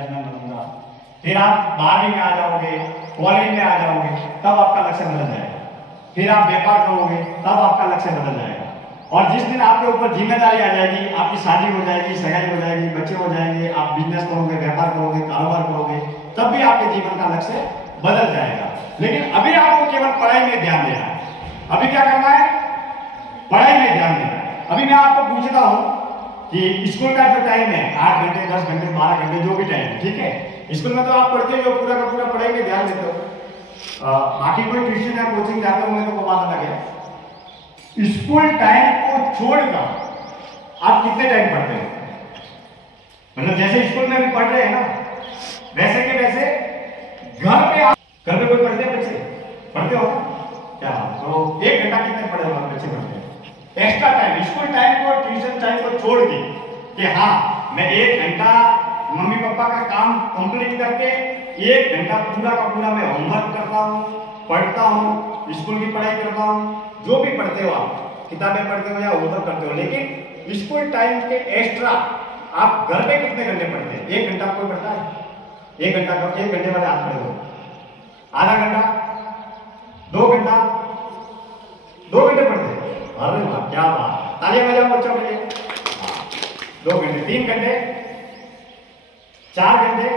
मैं बनूंगा। फिर आप 12वीं में आ जाओगे, कॉलेज में आ जाओगे, तब आपका लक्ष्य बदल जाएगा। फिर आप व्यापार करोगे, तब आपका लक्ष्य बदल जाएगा। और जिस दिन आपके ऊपर जिम्मेदारी आ जाएगी, आपकी शादी हो जाएगी, सगाई हो जाएगी, बच्चे हो जाएंगे, आप बिजनेस करोगे, व्यापार करोगे, कारोबार करोगे, तब भी आपके जीवन का लक्ष्य बदल जाएगा। लेकिन अभी आपको केवल पढ़ाई में ध्यान देना है। अभी क्या करना है? पढ़ाई में ध्यान देना है। अभी मैं आपको पूछता हूं कि स्कूल का जो टाइम है 8 घंटे, 10 घंटे, 12 घंटे, जो भी टाइम है, ठीक है। स्कूल में तो आप पढ़ते हो, पूरा का पूरा पढ़ाई में ध्यान देते हो। बाकी कोई ट्यूशन या कोचिंग जाते होंगे तो वो बात अलग है। स्कूल टाइम को छोड़कर आप कितने टाइम पढ़ते हो? मतलब जैसे स्कूल में भी पढ़ रहे हैं ना, वैसे के वैसे घर पे कोई पढ़ते हैं? बच्चे पढ़ते हो क्या? तो 1 घंटा कितने पढ़े हो बच्चे? पढ़ते हैं एक्स्ट्रा टाइम, स्कूल टाइम को, ट्यूशन टाइम को छोड़ के कि हाँ मैं 1 घंटा मम्मी पापा का काम कंप्लीट करके 1 घंटा पूरा का पूरा मैं होमवर्क करता हूँ, पढ़ता हूँ, स्कूल की पढ़ाई करता हूँ। जो भी पढ़ते हो आप, किताबें पढ़ते हो या होमवर्क करते हो, लेकिन स्कूल टाइम के एक्स्ट्रा आप घर पे कितने घंटे पढ़ते हैं? 1 घंटा कोई पढ़ता है? 1 घंटा का 1 घंटे वाले आप पढ़े हो, आधा घंटा, 2 घंटा, 2 घंटे पढ़ते हैं। अरे वाह, क्या बात, तालियां बजाओ बच्चों के लिए। 2 घंटे, 3 घंटे, 4 घंटे,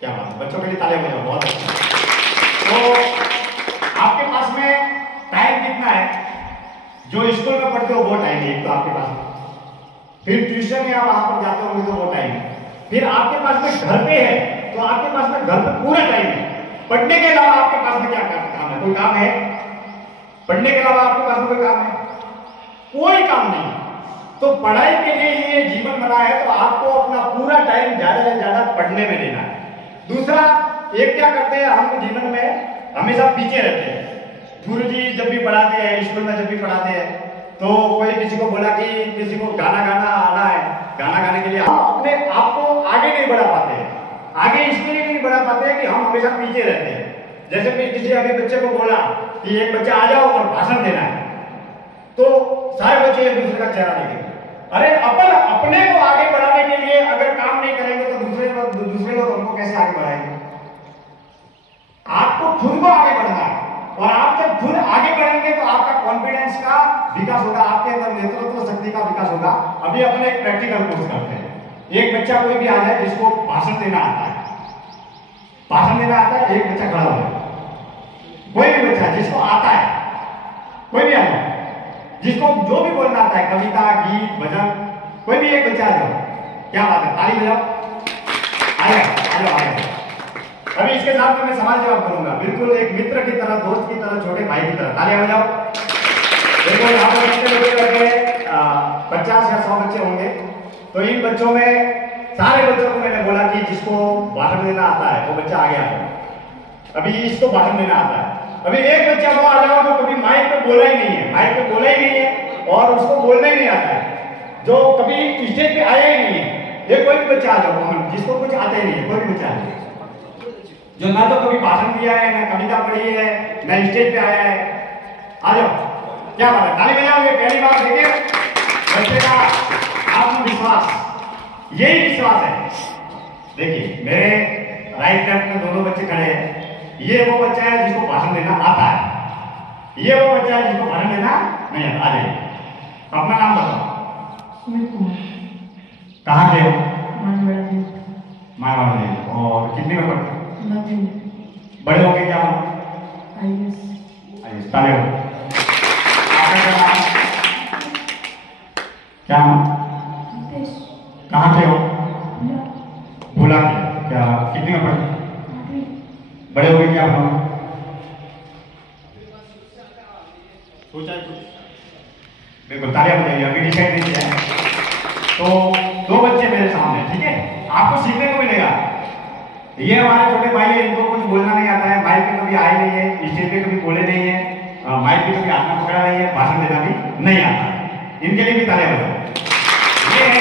क्या बात है, बच्चों के लिए तालियां बजाओ, बहुत अच्छा। तो आपके पास में टाइम कितना है? जो स्कूल में पढ़ते हो वो टाइम है तो आपके पास में, फिर ट्यूशन या वहां पर जाते होंगे तो वो टाइम है, फिर आपके पास में घर पे है तो आपके पास में घर पे पूरा टाइम है। पढ़ने के अलावा आपके पास में क्या काम है? कोई काम है? पढ़ने के अलावा आपके पास में कोई काम है? कोई काम नहीं। तो पढ़ाई के लिए ये जीवन बना है, तो आपको अपना पूरा टाइम ज्यादा से ज्यादा पढ़ने में देना है। दूसरा, एक क्या करते हैं हम जीवन में हमेशा पीछे रहते हैं। गुरुजी जब भी पढ़ाते हैं, स्कूल में जब भी पढ़ाते हैं, तो कोई किसी को बोला कि किसी को गाना गाना आना है, गाना गाने के लिए हम अपने आप को आगे नहीं बढ़ा पाते हैं। आगे इसलिए नहीं बढ़ा पाते हैं कि हम हमेशा पीछे रहते हैं। जैसे कि किसी अभी बच्चे को बोला कि एक बच्चा आ जाओ और भाषण देना है, तो सारे बच्चे एक दूसरे का चेहरा देखेंगे। अरे अपन अपने को आगे बढ़ाने के लिए अगर काम नहीं करेंगे तो दूसरे लोग हमको कैसे आगे बढ़ाएंगे? आपको खुद को आगे बढ़ना है, और आप जब खुद आगे बढ़ेंगे तो आपका कॉन्फिडेंस का विकास होगा, आपके अंदर नेतृत्व शक्ति का विकास होगा। अभी अपने एक प्रैक्टिकल कोर्स करते हैं। एक बच्चा कोई भी आ जाए जिसको भाषण देना आता है, भाषण देना आता है, एक बच्चा खड़ा हो जाए, कोई भी बच्चा जिसको आता है, कोई भी आ जाए जिसको जो भी बोलना आता है, कविता, गीत, भजन, कोई भी एक बच्चा आ जाओ। क्या बात है, ताली बजाओ, आया। अभी इसके साथ में मैं सवाल जवाब करूंगा, बिल्कुल एक मित्र की तरह, दोस्त की तरह, छोटे भाई की तरह। तालियां बजाओ। देखो यहाँ पर कितने बच्चे बैठे हैं? 50 या 100 बच्चे होंगे। तो इन बच्चों में सारे बच्चों को मैंने बोला कि जिसको भाषण देना आता है वो बच्चा आगे आ जाए। अभी इसको भाषण देना आता है। अभी एक बच्चा वो आ जाओ जो कभी माइक पे बोला ही नहीं है, माइक पे बोला ही नहीं है और उसको बोलना ही नहीं आता है, जो कभी स्टेज पे आया ही नहीं है। ये कोई भी बच्चा आ जाओ जिसको कुछ आता ही नहीं है, कोई भी बच्चा आ जाए जो ना तो कभी भाषण दिया है, ना कविता पढ़ी है, ना स्टेज पे आया है, आ जाओ। क्या बात है, ताली बजाओगे। पहली बात देखिए बच्चे का आत्मविश्वास, यही विश्वास है। देखिए मेरे राइट लेफ्ट में दोनों बच्चे खड़े हैं। ये वो बच्चा है जिसको भाषण देना आता है, ये वो बच्चा है जिसको भाषण देना नहीं आता। आ जाइए, अपना नाम बताओ। कहाँ के हो? मारवाड़ देवी। और कितने में पढ़ते? बड़े हो गए क्या बनो? आईएएस। ताले हो। आपका क्या नाम? क्या नाम? कहाँ के हो? भोला के। क्या कितने में पढ़ते? बड़े हो गए क्या बनो? सोचा बिल्कुल, तालियां बजाइए। अभी डिसाइड नहीं किया है। तो 2 बच्चे मेरे सामने, ठीक है, आपको सीखने को मिलेगा। ये हमारे छोटे भाई है, इनको कुछ बोलना नहीं आता है, माइक पे कभी आए नहीं है, स्टेज पे कभी बोले नहीं है, माइक पे कभी हाथ में पकड़ा नहीं है, भाषण देना भी नहीं आता। इनके लिए भी तालियां बजाओ। ये है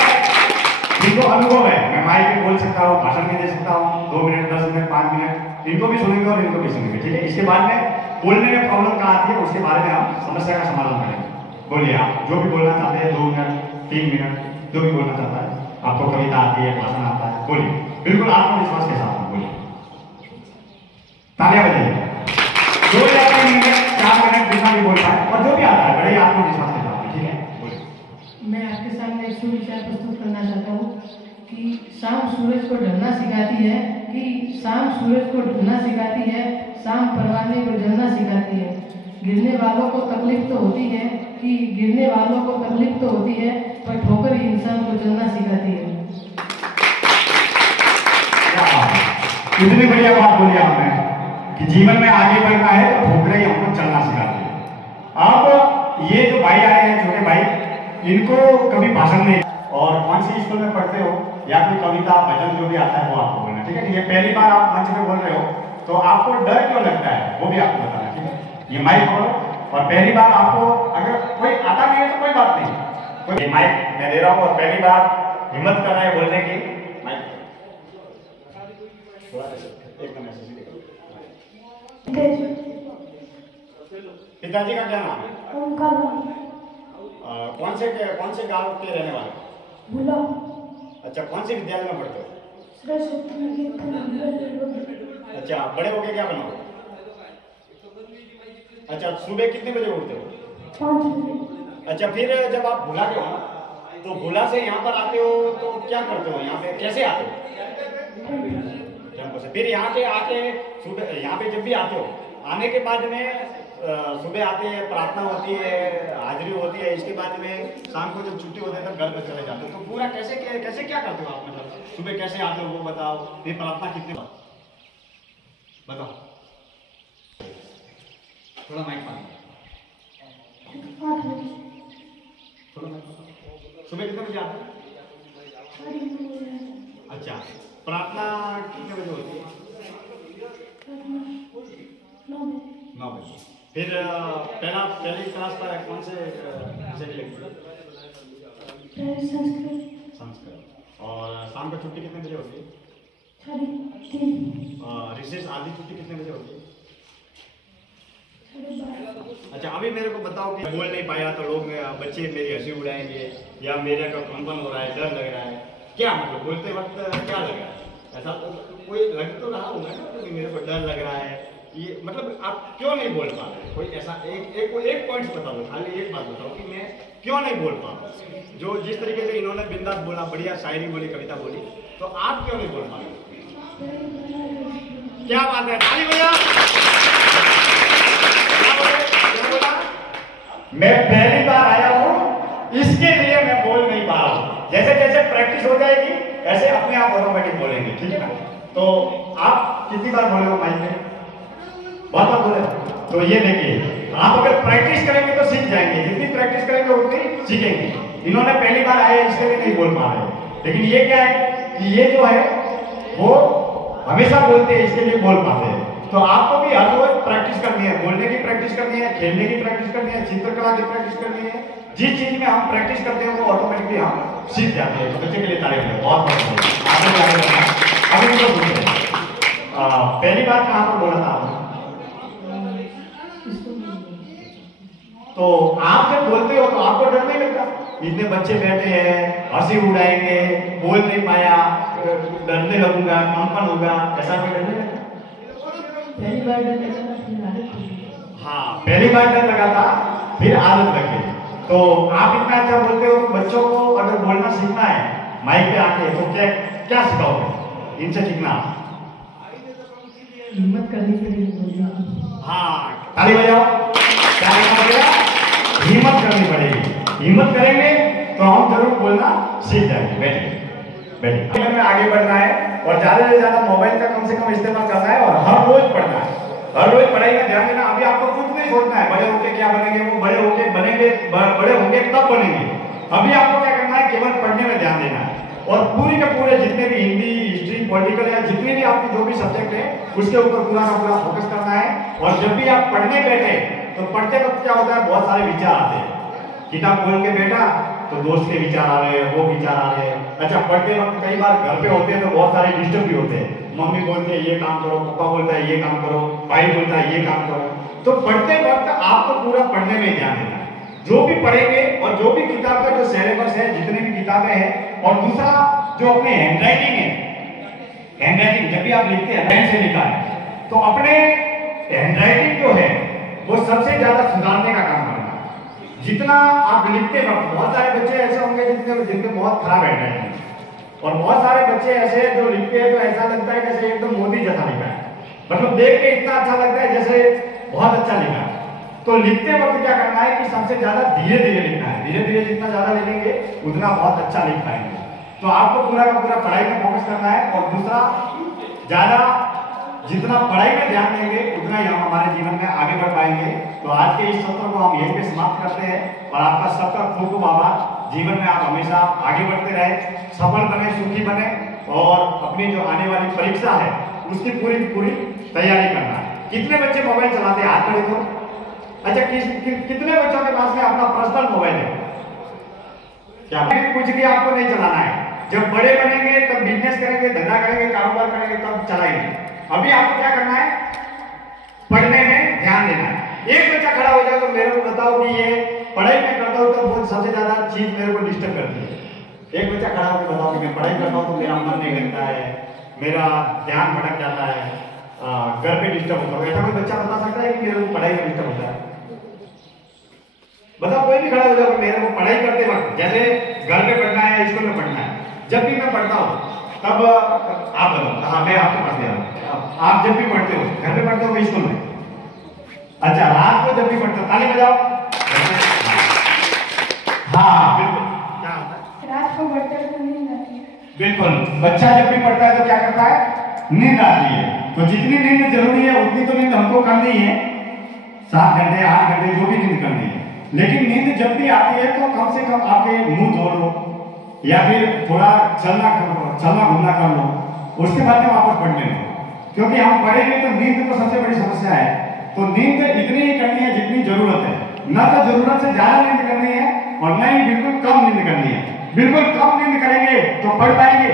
जिनको अनुभव है, मैं माइक पे बोल सकता हूँ, भाषण भी दे सकता हूँ, 2 मिनट, 10 मिनट, 5 मिनट, इनको भी सुनेंगे और इनको भी सुनेंगे, ठीक है। इसके बाद में बोलने में प्रॉब्लम कहाँ आती है उसके बारे में हम समस्या का समाधान करेंगे। बोलिए, आप जो भी बोलना चाहते हैं, 2 मिनट, 3 मिनट, जो भी बोलना चाहता है। आपको कविता आती है, भाषण आता है, बोलिए। बिल्कुल आत्मविश्वास के साथ बोलिए। तालियां बजाइए। जो भी आपके मन में 4 मिनट बिना भी बोल पाए और जो भी आता है बड़े आत्मविश्वास के साथ, ठीक है, बोलिए। मैं आपके सामने एक सुविचार प्रस्तुत करना चाहता हूँ कि शाम सूरज को ढलना सिखाती है, कि शाम सूरज को ढलना सिखाती है, शाम परवाने को जलना सिखाती है। गिरने वालों को तकलीफ तो होती है, कि गिरने वालों को तकलीफ तो होती है, पर ठोकर ही इंसान को जलना सिखाती है। इतनी बढ़िया बात बोली आपने कि जीवन में आगे बढ़ना है तो ठोकरें ही हमको चलना सिखाती है। अब ये जो भाई आए हैं, छोटे भाई, इनको कभी भाषण नहीं, और कौन सी स्कूल में पढ़ते हो या कोई कविता भजन जो भी आता है वो आपको बोलना, ठीक है। ये पहली बार आप मंच में बोल रहे हो तो आपको डर क्यों लगता है वो भी आपको बताना, ठीक है। ये माइक खोलो, और पहली बार आपको अगर कोई आता नहीं है तो कोई बात नहीं, कोई माइक मैं दे रहा हूँ, और पहली बार हिम्मत कर रहे हैं बोलने की, माइक एकदम ऐसे सीधे करो। पिताजी का क्या नाम है? कौन से गांव के रहने वाले? बुला। अच्छा, कौन से विद्यालय में पढ़ते हो? सरस्वती। अच्छा, बड़े होके क्या बनोगे? अच्छा, सुबह कितने बजे उठते हो? 5 बजे। अच्छा, फिर जब आप भुला के हो तो भुला से यहाँ पर आते हो तो क्या करते हो? यहाँ पे कैसे आते हो? टेम्पो से। फिर यहाँ के आके सुबह यहाँ पे जब भी आते हो, आने के बाद में सुबह आते हैं, प्रार्थना होती है, हाजिरी होती है, इसके बाद में शाम को जब छुट्टी होती है तब घर पर चले जाते हो, तो पूरा कैसे क्या करते हो आप? मतलब सुबह कैसे आते हो वो बताओ, फिर प्रार्थना कितने बताओ, थोड़ा माइक पानी। 8 बजे। सुबह कितने बजे आते हो? 9 अच्छा, प्रार्थना कितने बजे होती है? 9 बजे। फिर पहली क्लास का कौन से विषय लगती है? संस्कृत। और शाम को छुट्टी कितने बजे होती है? 3:30। रिसेस आधी छुट्टी कितने बजे होती है? 12:30। अच्छा, अभी मेरे को बताओ कि बोल नहीं पाया तो लोग बच्चे मेरी हंसी उड़ाएंगे या मेरे को कंपन हो रहा है, डर लग रहा है, क्या मतलब बोलते वक्त क्या लग रहा है? ऐसा कोई लग तो रहा होगा ना कि मेरे को डर लग रहा है, ये मतलब आप क्यों नहीं बोल पा रहे? कोई ऐसा एक पॉइंट बता दो, खाली एक बात बताओ कि मैं क्यों नहीं बोल पा रहा? जो जिस तरीके से इन्होंने बिंदास बोला, बढ़िया शायरी बोली, कविता बोली, तो आप क्यों नहीं बोल पा रहे? क्या बात है, ताली बजा। क्या बोला? मैं पहली बार आया हूँ इसके लिए मैं बोल नहीं पा रहा हूँ। जैसे जैसे प्रैक्टिस हो जाएगी ऐसे अपने आप ऑटोमेटिक बोलेंगे, ठीक है ना। तो आप कितनी बार बोले हो माइक में? बहुत बार बोले। तो ये देखिए, आप अगर प्रैक्टिस करेंगे तो सीख जाएंगे, जितनी प्रैक्टिस करेंगे उतनी सीखेंगे। इन्होंने पहली बार आए इसके लिए नहीं बोल पा रहे, लेकिन ये क्या है कि ये जो है वो हमेशा बोलते हैं, इसके लिए बोल पाते हैं। तो आपको भी हर रोज प्रैक्टिस करनी है, बोलने की प्रैक्टिस करनी है, खेलने की प्रैक्टिस करनी है, चित्रकला की प्रैक्टिस करनी है। जिस चीज में हम प्रैक्टिस करते हैं वो ऑटोमेटिकली हम सीख जाते हैं। तो बच्चे के लिए तारीफ है, बहुत अभी तो पहली बार कहाँ पर बोला था आपने? तो आप जब बोलते हो तो आपको डर नहीं लगता? इतने बच्चे बैठे हैं, हंसी उड़ाएंगे, बोल नहीं पाया, डरने लगूंगा, कंपन होगा, ऐसा कोई डर नहीं लगता? पहली बार डर लगा था, फिर आदत हो गई। हाँ, पहली बार डर लगा था, फिर आदत लग गई। तो आप इतना अच्छा बोलते हो, तो बच्चों को अगर बोलना सीखना है माइक पे आके, तो क्या सिखाओगे इनसे सीखना? हिम्मत करनी पड़ेगी बोलना। हाँ, ताली बजाओ। क्या हिम्मत करनी पड़ेगी। हिम्मत करेंगे तो हम जरूर बोलना सीख जाएंगे। बैठिए में आगे बढ़ना है और ज्यादा से ज्यादा मोबाइल का कम से कम इस्तेमाल करना है और हर रोज पढ़ना है। हर रोज पढ़ाई में ध्यान देना। अभी आपको कुछ नहीं सोचना है बड़े होके क्या बनेंगे, वो बड़े होके बनेंगे, बड़े होंगे तब बनेंगे। अभी आपको क्या करना है, केवल पढ़ने में ध्यान देना है और पूरी के पूरे जितने भी हिंदी, हिस्ट्री, पॉलिटिकल या जितने भी आपके जो भी सब्जेक्ट है उसके ऊपर पूरा का पूरा फोकस करना है। और जब भी आप पढ़ने बैठे तो पढ़ते वक्त क्या होता है, बहुत सारे विचार आते हैं। किताब खोल के बैठा तो दोस्त के विचार आ रहे हैं, वो विचार आ रहे हैं। अच्छा, पढ़ते वक्त कई बार घर पे होते हैं तो बहुत सारे डिस्टर्ब भी होते हैं। मम्मी बोलते हैं ये काम करो, पापा बोलता है ये काम करो, भाई बोलता है ये काम करो। तो पढ़ते वक्त आपको पूरा पढ़ने में ध्यान देना है। जो भी पढ़ेंगे और जो भी किताब का जो सिलेबस है, जितने भी किताबें हैं, और दूसरा जो अपने हैंडराइटिंग है आप लिखते हैं पेन से लिखा है, तो अपने हैंडराइटिंग जो है वो सबसे ज्यादा सुधारने का काम करना है। जितना आप लिखते वक्त, बहुत सारे बच्चे ऐसे होंगे जिनके बहुत खराब हैंडराइटिंग है, और बहुत सारे बच्चे ऐसे हैं जो लिखते हैं तो ऐसा लगता है जैसे एकदम मोदी जैसा लिखा है, मतलब देख के इतना अच्छा लगता है जैसे बहुत अच्छा लिखा है। तो लिखते वक्त क्या करना है कि सबसे ज्यादा धीरे धीरे लिखना है। धीरे धीरे जितना ज्यादा लिखेंगे उतना बहुत अच्छा लिख पाएंगे। तो आपको पूरा का पूरा पढ़ाई में फोकस करना है, और दूसरा ज्यादा जितना पढ़ाई में ध्यान देंगे उतना ही हम हमारे जीवन में आगे बढ़ पाएंगे। तो आज के इस सत्र को हम यहीं पे समाप्त करते हैं, और आपका सबका खूब खूब आभार। जीवन में आप हमेशा आगे बढ़ते रहे, सफल बने, सुखी बने, और अपनी जो आने वाली परीक्षा है उसकी पूरी पूरी तैयारी करना है। कितने बच्चे मोबाइल चलाते हैं, हाथ खड़े करो। अच्छा, कितने बच्चों के पास में अपना पर्सनल मोबाइल है? क्या कुछ भी आपको नहीं चलाना है। जब बड़े बनेंगे तब बिजनेस करेंगे, धंधा करेंगे, कारोबार करेंगे, तब चलाएंगे। अभी आपको क्या करना है? पढ़ने में ध्यान देना है। एक बच्चा खड़ा हो जाए तो मेरे को बताओ कि ये पढ़ाई में करता हूं तो बहुत सबसे ज्यादा चीज मेरे को डिस्टर्ब करती है। एक बच्चा खड़ा होकर बताओ कि मैं पढ़ाई करता हूं तो मेरा मन नहीं लगता है, मेरा ध्यान भटक जाता है, घर पे डिस्टर्ब होता है। ऐसा कोई बच्चा बता सकता है कि मेरे को पढ़ाई में डिस्टर्ब होता है? बताओ, कोई भी खड़ा हो जाए मेरे को पढ़ाई करते वक्त, जैसे घर में पढ़ना है, स्कूल में पढ़ना है, जब भी मैं पढ़ता हूँ तब आप बताओ। हाँ, मैं आपको पढ़ते हूँ। आप जब भी पढ़ते हो, घर में पढ़ते हो, स्कूल में? अच्छा, रात को जब भी पढ़ते हो, ताली बजाओ। हाँ बिल्कुल, क्या होता है? रात को पढ़ते हैं तो नींद आती है। बिल्कुल, बच्चा जब भी पढ़ता है तो क्या करता है? नींद आती है। तो जितनी नींद जरूरी है उतनी तो नींद हमको करनी है, 7 घंटे 8 घंटे जो भी नींद करनी है। लेकिन नींद जब भी आती है तो कम से कम आपके मुंह धो लो, या फिर थोड़ा चलना घूमना कर लो, उसके बाद में वापस पढ़ने लो। क्योंकि हम पढ़ेंगे तो नींद तो सबसे बड़ी समस्या है। तो नींद इतनी ही करनी है जितनी जरूरत है, न तो जरूरत से ज्यादा नींद करनी है और न ही बिल्कुल कम नींद करनी है। बिल्कुल कम नींद करेंगे तो पढ़ पाएंगे।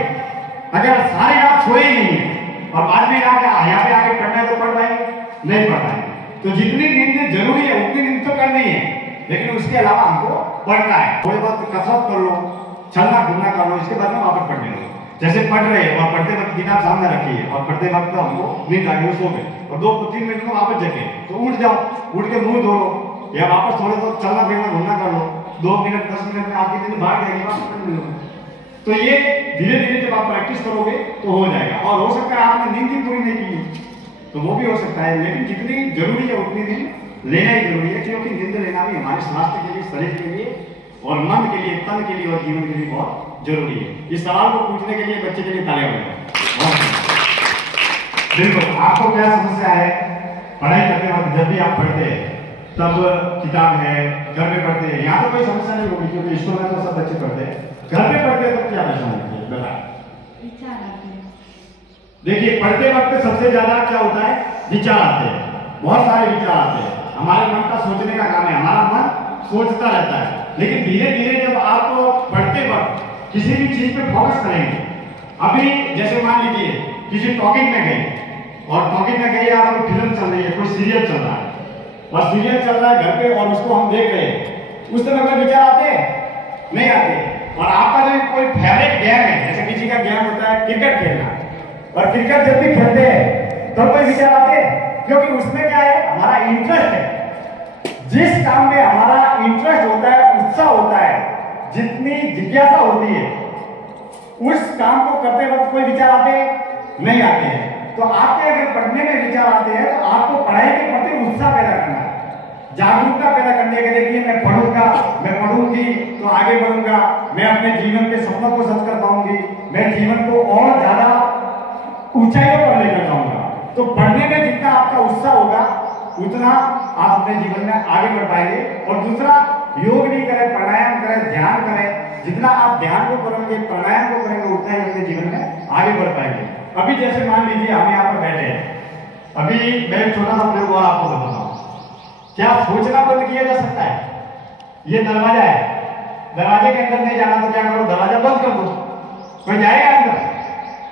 अगर सारी रात सोए ही नहीं है और बाद में यहाँ पे आके पढ़ना है तो पढ़ पाएंगे? नहीं पढ़ पाएंगे। तो जितनी नींद जरूरी है उतनी नींद तो करनी है, लेकिन उसके अलावा हमको पढ़ना है। थोड़ी बहुत कसरत कर लो, चलना घूमना कर लो, इसके बाद में वापस पढ़ने लो। जैसे पढ़ रहे हैं और पढ़ते वक्त किताब सामने रखी है और पढ़ते वक्त हमको नींद आ गई, सो गए, और 2-3 मिनट में वापस जगे तो उठ जाओ, उठ के मुंह धो लो, या वापस थोड़े बहुत चलना फिरना घूमना कर लो। 2 मिनट 10 मिनट में आपकी नींद भाग जाएगी, वापस पढ़ लो। तो ये धीरे धीरे जब आप प्रैक्टिस करोगे तो हो जाएगा। और हो सकता है आपने नींद ही पूरी नहीं की तो वो भी हो सकता है, लेकिन जितनी जरूरी है उतनी नींद लेना ही जरूरी है। क्योंकि नींद लेना भी हमारे स्वास्थ्य के लिए, शरीर के लिए, और मन के लिए, तन के लिए और जीवन के लिए बहुत जरूरी है। इस सवाल को पूछने के लिए बच्चे के लिए तालियां बजाएं। बिल्कुल, आपको क्या समस्या है? पढ़ाई करते वक्त जब भी आप पढ़ते हैं तब किताब है, घर में पढ़ते हैं, यहाँ तो कोई समस्या नहीं होगी क्योंकि स्कूल में तो सब बच्चे पढ़ते हैं। घर में पढ़ते हैं तो क्या परेशानी है? बताएं। विचार आते हैं। देखिए, पढ़ते वक्त सबसे ज्यादा क्या होता है? विचार आते हैं, बहुत सारे विचार आते हैं। हमारे मन का सोचने का काम है, हमारा मन सोचता रहता है। लेकिन धीरे धीरे जब आप पढ़ते वक्त किसी भी चीज पे फोकस करेंगे, अभी जैसे मान लीजिए किसी टॉकिंग में गए, और टॉकिंग में गए आप, फिल्म चल रही है, कोई सीरियल चल रहा है, और सीरियल चल रहा है घर पे, और उसको हम देख रहे हैं, उस समय कोई विचार आते हैं? नहीं आते। और आपका जो कोई फेवरेट गेम है, जैसे किसी का गेम होता है क्रिकेट खेलना, और क्रिकेट जब भी खेलते हैं तो कोई विचार आते हैं? क्योंकि उसमें क्या है? हमारा इंटरेस्ट है। जिस काम में हमारा इंटरेस्ट होता है, उत्साह होता है, जितनी जिज्ञासा होती है, उस काम को करते वक्त कोई विचार आते हैं? नहीं आते हैं। तो आपके अगर पढ़ने में विचार आते हैं तो आपको पढ़ाई के प्रति उत्साह पैदा करना है, जागरूकता पैदा करने के लिए कि मैं पढ़ूंगा, मैं पढ़ूंगी तो आगे बढ़ूंगा, मैं अपने जीवन के सपनों को सच कर पाऊंगी, मैं जीवन को और ज्यादा ऊंचाइयों पर लेकर जाऊंगा। तो पढ़ने में जितना आपका उत्साह होगा उतना आप अपने जीवन में आगे बढ़ पाएंगे। और दूसरा, योग नहीं करें, प्राणायाम करें, ध्यान करें। जितना आप ध्यान को करेंगे, प्राणायाम को करेंगे, उतना ही अपने जीवन में आगे बढ़ पाएंगे। अभी जैसे मान लीजिए हम यहाँ पर बैठे हैं, अभी मैं एक छोटा सा प्रयोग और आपको बताता हूँ। क्या सोचना बंद किया जा सकता है? ये दरवाजा है, दरवाजे के अंदर नहीं जाना तो क्या करो? दरवाजा बंद कर दो, कोई जाएगा अंदर?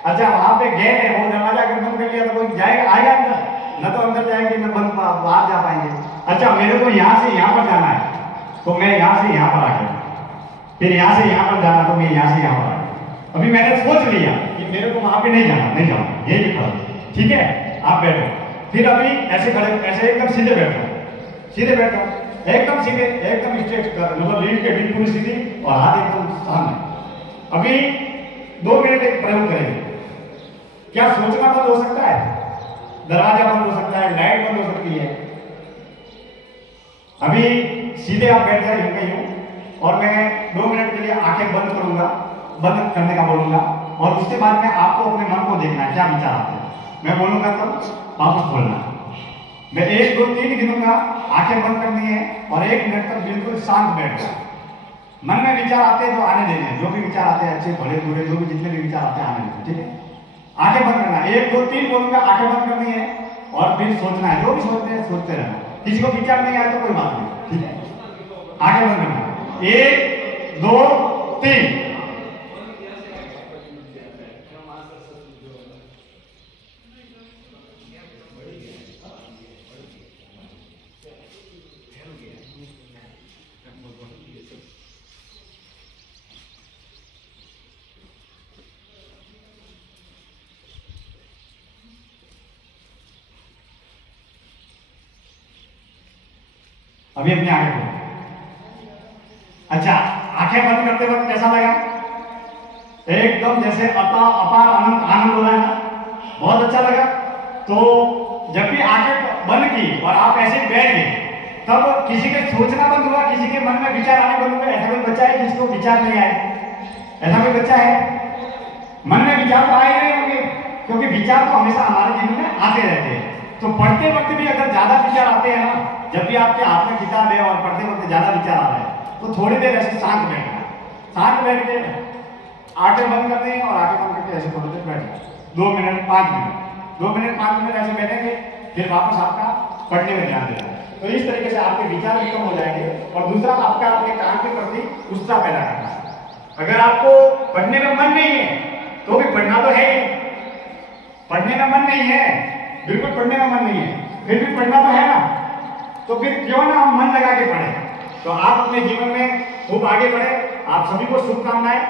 अच्छा, वहां पे गेट है, वो दरवाजा अगर बंद कर लिया तो कोई जाएगा, आएगा अंदर? न तो अंदर जाएंगे न बाहर जा पाएंगे। अच्छा, मेरे को यहाँ से यहाँ पर जाना है तो मैं यहाँ से यहाँ पर आ गया, फिर यहाँ से यहाँ पर जाना तो मैं यहाँ से यहाँ पर आ गया। अभी मैंने सोच लिया कि मेरे को वहां पे नहीं जाना, नहीं जाना, यही खड़ा, ठीक है, आप बैठो। फिर अभी ऐसे खड़े, ऐसे एकदम सीधे बैठो, सीधे बैठो, एकदम सीधे, एकदम स्ट्रेट, मतलब रीढ़ के बिल्कुल सीधी और हाथ एकदम सामने। अभी 2 मिनट एक प्रयोग करेंगे। क्या सोचना बंद हो सकता है? दरवाजा बंद हो सकता है, लाइट बंद हो सकती है। अभी सीधे आप बैठ जाए यूं और मैं 2 मिनट के लिए आंखें बंद करूंगा, बंद करने का बोलूंगा और उसके बाद में आपको अपने मन को देखना है क्या विचार आते हैं। मैं बोलूंगा तो वापस बोलना है। मैं 1 2 3 गिनूंगा, आंखें बंद करनी है और 1 मिनट तक बिल्कुल शांत बैठ जाए। मन में विचार आते हैं जो आने देने हैं, जो भी विचार आते हैं, अच्छे भले बुरे, जो भी जितने भी विचार आते हैं आने देने, ठीक है। आंखें बंद करना, 1 2 3 बोलूंगा, आंखें बंद करनी है और फिर सोचना है, जो भी सोचते हैं सोचते रहना। किसी को विचार नहीं आया तो कोई बात नहीं, ठीक है। आगे बंद करना, 1 2 3। अभी अपनी आंखें खोलो। अच्छा, आंखें बंद करते वक्त कैसा लगा? एकदम जैसे अपार आनंद आनंद हो रहा है ना, बहुत अच्छा लगा। तो जब भी आंखें बंद की और आप ऐसे बैठ गए, तब किसी के सोचना बंद हुआ, किसी के मन में विचार आने बंद हुए? ऐसा कोई बच्चा है जिसको विचार नहीं आए? ऐसा कोई बच्चा है? मन में विचार तो आए नहीं होंगे, क्योंकि विचार तो हमेशा हमारे जीवन में आते रहते हैं। तो पढ़ते वक्त भी अगर ज्यादा विचार आते हैं ना, जब भी आपके हाथ में किताब है और पढ़ते वक्त ज्यादा विचार आ रहे हैं, तो थोड़ी देर ऐसे शांत बैठना, शांत बैठ के आंखें बंद कर दें और आंखें बंद करके ऐसे थोड़ी देर बैठ 2 मिनट 5 मिनट 2 मिनट 5 मिनट ऐसे बैठेंगे, फिर वापस आपका पढ़ने में ध्यान देना है। तो इस तरीके से आपके विचार भी कम हो जाएंगे। और दूसरा, आपका अपने काम के प्रति उत्साह पैदा करना है। अगर आपको पढ़ने में मन नहीं है तो भी पढ़ना तो है ही, पढ़ने में मन नहीं है, बिल्कुल पढ़ने में मन नहीं है, फिर भी पढ़ना तो है ना, तो फिर क्यों ना हम मन लगा के पढ़ें। तो आप अपने जीवन में खूब आगे बढ़े। आप सभी को शुभकामनाएं।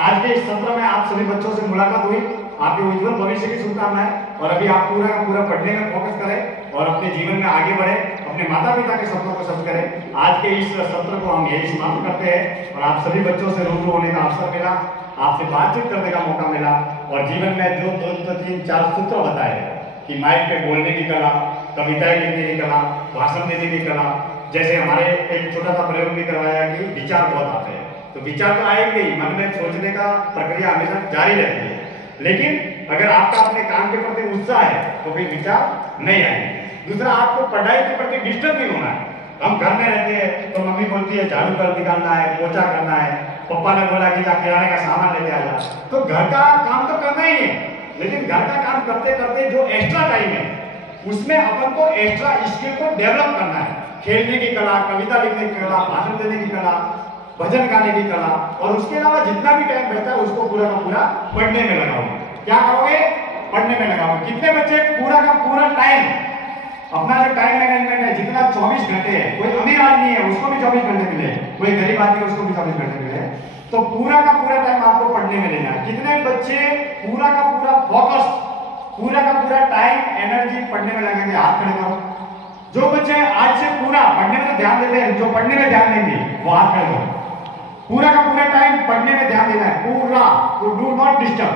आज के इस सत्र में आप सभी बच्चों से मुलाकात हुई, आपके उज्जवल भविष्य की शुभकामनाएं। और अभी आप पूरा का पूरा पढ़ने में फोकस करें और अपने जीवन में आगे बढ़े, अपने माता पिता के सपनों को सच करें। आज के इस सत्र को हम यही समाप्त करते हैं और आप सभी बच्चों से रूबरू होने का अवसर मिला, आपसे बातचीत करने का मौका मिला और जीवन में जो 2 3 4 सूत्र बताए कि माइक पे बोलने की कला, कविताएं लिखने की कला, भाषण देने की कला, जैसे हमारे एक छोटा सा प्रयोग भी करवाया कि विचार बहुत आते हैं, तो विचार तो आएंगे ही, मन में सोचने का प्रक्रिया हमेशा जारी रहती है। लेकिन अगर आपका अपने काम के प्रति उत्साह है तो फिर विचार नहीं आएंगे। दूसरा, आपको पढ़ाई के प्रति डिस्टर्ब नहीं होना है। हम घर में रहते हैं तो मम्मी बोलती है झाड़ू कर निकालना है, पोछा करना है, पप्पा ने बोला कि जा किराने का सामान लेके आ जा, तो घर का काम तो करना ही है। लेकिन घर का काम करते करते जो एक्स्ट्रा टाइम है उसमें अपन को एक्स्ट्रा स्किल को डेवलप करना है। खेलने की कला, कविता लिखने की कला, भाषण देने की कला, भजन गाने की कला, और उसके अलावा जितना भी टाइम बचता है उसको पूरा का पूरा पढ़ने में लगाओगे। क्या करोगे? पढ़ने में लगाओगे। कितने बच्चे पूरा का पूरा टाइम, अपना जो टाइम मैनेजमेंट है, जितना 24 घंटे है, कोई अमीर आदमी है उसको भी 24 घंटे मिले, कोई गरीब आदमी है उसको भी 24 घंटे मिले, तो पूरा का पूरा टाइम आपको पढ़ने में लेना है। कितने बच्चे पूरा का पूरा फोकस, पूरा का पूरा टाइम एनर्जी पढ़ने में लगेंगे? हाथ खड़े करो। जो बच्चे आज से पूरा पढ़ने में ध्यान देते हैं, जो पढ़ने में ध्यान देंगे वो हाथ खड़े करो। पूरा का पूरा टाइम पढ़ने में ध्यान देना है, पूरा, तो डू नॉट डिस्टर्ब,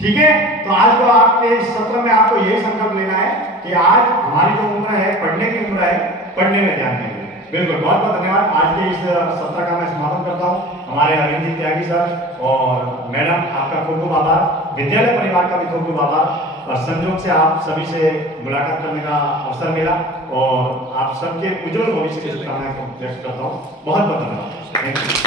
ठीक है। तो आज तो आपके इस सत्र में आपको यही संकल्प लेना है कि आज हमारी जो उम्र है, पढ़ने की उम्र है, पढ़ने में ध्यान देंगे। बिल्कुल, बहुत बहुत धन्यवाद। आज के इस सत्र का मैं समापन करता हूँ। हमारे अरविंद जी त्यागी सर और मैडम, आपका खूब खूब आभार। विद्यालय परिवार का भी खूब खूब आभार। और संयोग से आप सभी से मुलाकात करने का अवसर मिला और आप सबके उज्जवल भविष्य की शुभकामनाएं व्यक्त करता हूँ। बहुत बहुत धन्यवाद। Thank you.